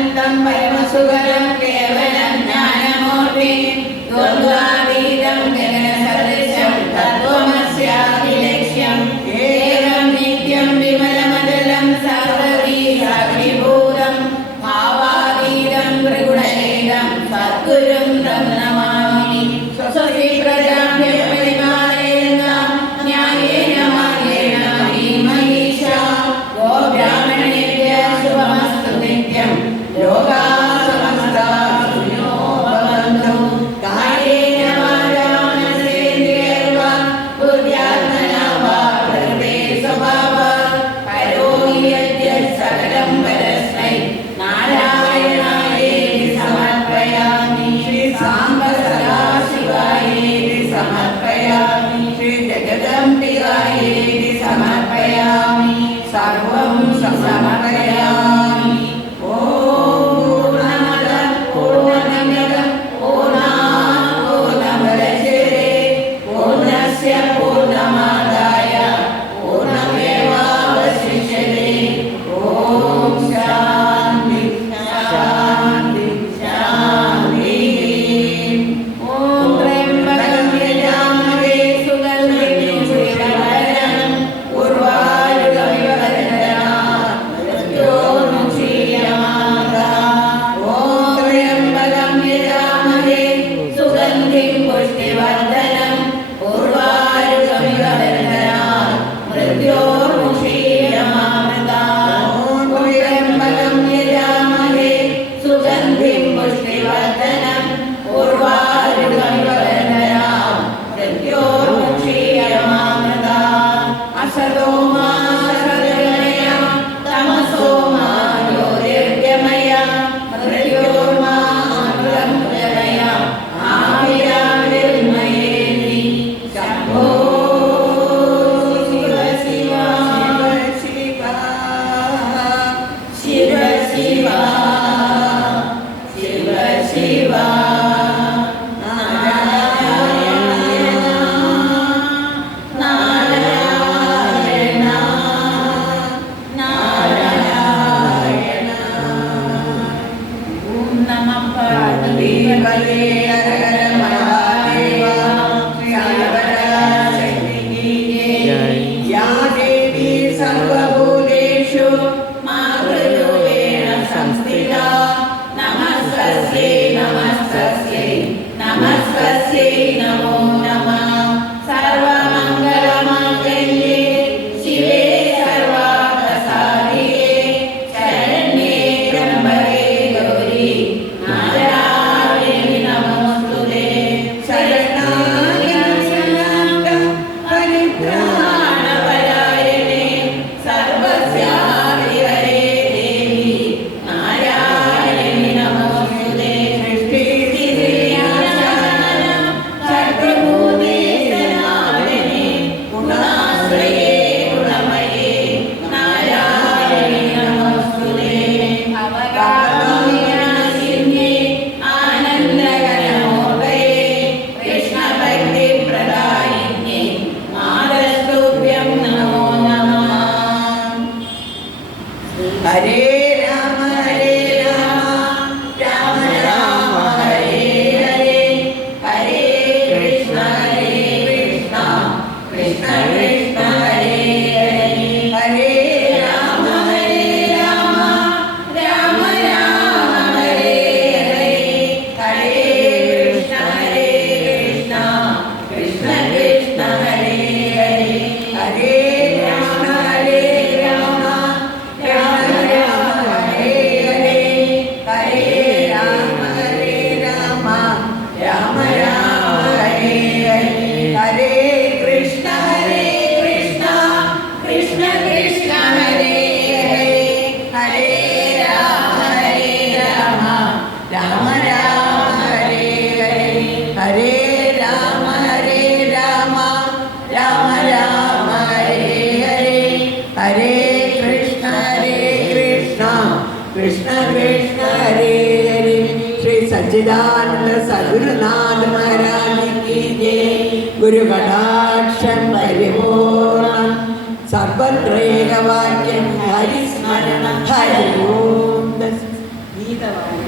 സച്ചിദാനന്ദം പരമസുഖം കേവലം ജ്ഞാനമൂർത്തി ദ്വന്ദ്വാതീതം ഗഗനസദൃശം തത്വമസ്യാദിലക്ഷ്യം ഏകം നിത്യം വിമലമചലം സർവ്വവീ സാക്ഷിഭൂതം ഭാവാതീതം ത്രിഗുണരഹിതം സദ്ഗുരും തം നമാമി. സ്വസ്തി പ്രജാഭ്യഃ പരിപാലയന്താം ന്യായേന മാർഗേണ മഹീമഹീഷാ ഗോബ്രാഹ്മണേഭ്യः ശുഭമസ്തു നിത്യം. ലോകാः സമസ്താः സുഖിനോ ഭവन्तു. കായേന വാചാ മനസേന്ദ്രിയൈർവാ ബുദ്ധ്യാത്മനാ വാ പ്രകൃതേ സ്വഭാവാत् കരോമി യദ്യत् സകലം പരസ്മൈ നാരായണായേതി സമർപ്പയാമി. ശ്രീ സാംബ സദാശിവായേതി സമർപ്പയാമി. ശ്രീ ജഗദംബികായേതി സമർപ്പയാമി. സർവം സമർപ്പയാമി. ഓം പൂർണ്ണമദഃ പൂർണ്ണമിദം പൂർണ്ണാത് പൂർണ്ണമുദച്യതേ പൂർണ്ണസ്യ പൂർണ്ണമാദായ പൂർണ്ണമേവാവശിഷ്യതേ. ഓം ശാന്തി ശാന്തി ശാന്തി. ഓം ത്രയംബകം യജാമഹേ സുഗന്ധിം പുഷ്ടിവർദ്ധനം ഉർവാരുകമിവ വദനാത് മൃത്യോർമുക്ഷീയമാമൃതാത്. ഓം ത്രയംബകം യജാമഹേ സുഗന്ധിം പുഷ്ടിവർദ്ധനം ഉർവാരുകമിവ വദനാത് മൃത്യോർമുക്ഷീയമാമൃതാത്. ഓം ത്രയംബകം യജാമഹേ സുഗന്ധിം പുഷ്ടിവർദ്ധനം ഉർവാരുകമിവ വദനാത് മൃത്യോർമുക്ഷീയമാമൃതാത്. അസതോ മാ സദഗമയ തമസോ മാ ജ്യോതിർഗമയ മൃത്യോർമാ അമൃതം ജനയ ആവിരാവിർമയേതി. ശംഭോ ശിവ ശിവ ശിവ ശിവ ശിവ ശിവ ശിവ. നാരായണ നാരായണ നാരായണ. ഓം നമഃ പാർവതീപതേ ഹര ഹര മഹാദേവ. ശ്രീ യാ ദേവി സർവഭൂതേഷു മാതൃരൂപേണ സംസ്ഥിതാ നമസ്തസ്യൈ നമസ്തസ്യൈ നമസ്തസ്യൈ നമോ നമഃ. സർവമംഗളമാംഗല്യേ ശിവേ സർവാർത്ഥസാധികേ ശരണ്യേ ത്രയംബകേ ഗൗരി നാരായണി നമോസ്തുതേ. ശരണാഗതം പരിത്രാണപരായണേ സർവസ്യാദിഹരേ ദേവി നാരായണി നമോസ്തുതേ. സൃഷ്ടിസ്ഥിതിവിനാശാനം സർവഭൂതേശനാവരണേ ഗുണാശ്രയേ ഗുണമയേ നാരായണി നമോസ്തുതേ. ഭവകാമവിനാശിന്യേ ആനന്ദഘനമൂർത്തയേ കൃഷ്ണഭക്തിപ്രദായിന്യേ മാതസ്തുഭ്യം നമോ നമഃ. ഹരേ രാമ ഹരേ രാമ രാമ രാമ ഹരേ ഹരേ ഹരേ കൃഷ്ണ കൃഷ്ണ കൃഷ്ണ ഹരേ ഹരേ. ഹരേ രാമ രാമ രാമ ഹരേ ഹരേ ഹരേ കൃഷ്ണ കൃഷ്ണ കൃഷ്ണ ഹരേ ഹരേ. ഹരേ രാമ രാമ രാമ ഹരേ ഹരേ ഹരേ രാമ രാമ രാമ ഹരേ ഹരേ. ഹരേ കൃഷ്ണ കൃഷ്ണ കൃഷ്ണ ഹരേ ഹരേ ഹരേ രാമ രാമ ഹരേ ഹരേ ഹരേ രാമ രാമ രാമ ഹരേ ഹരേ ഹരേ കൃഷ്ണ കൃഷ്ണ കൃഷ്ണ ഹരേ ഹരേ. ശ്രീ സച്ചിദാനന്ദ സദ്ഗുരുനാഥ മഹാരാജ് की जय. गुरु कटाक्षं परिपूर्णं सर्वत्र एकवाक्यं हरिस्मरणं हरि ओम. ഗീതവാണി.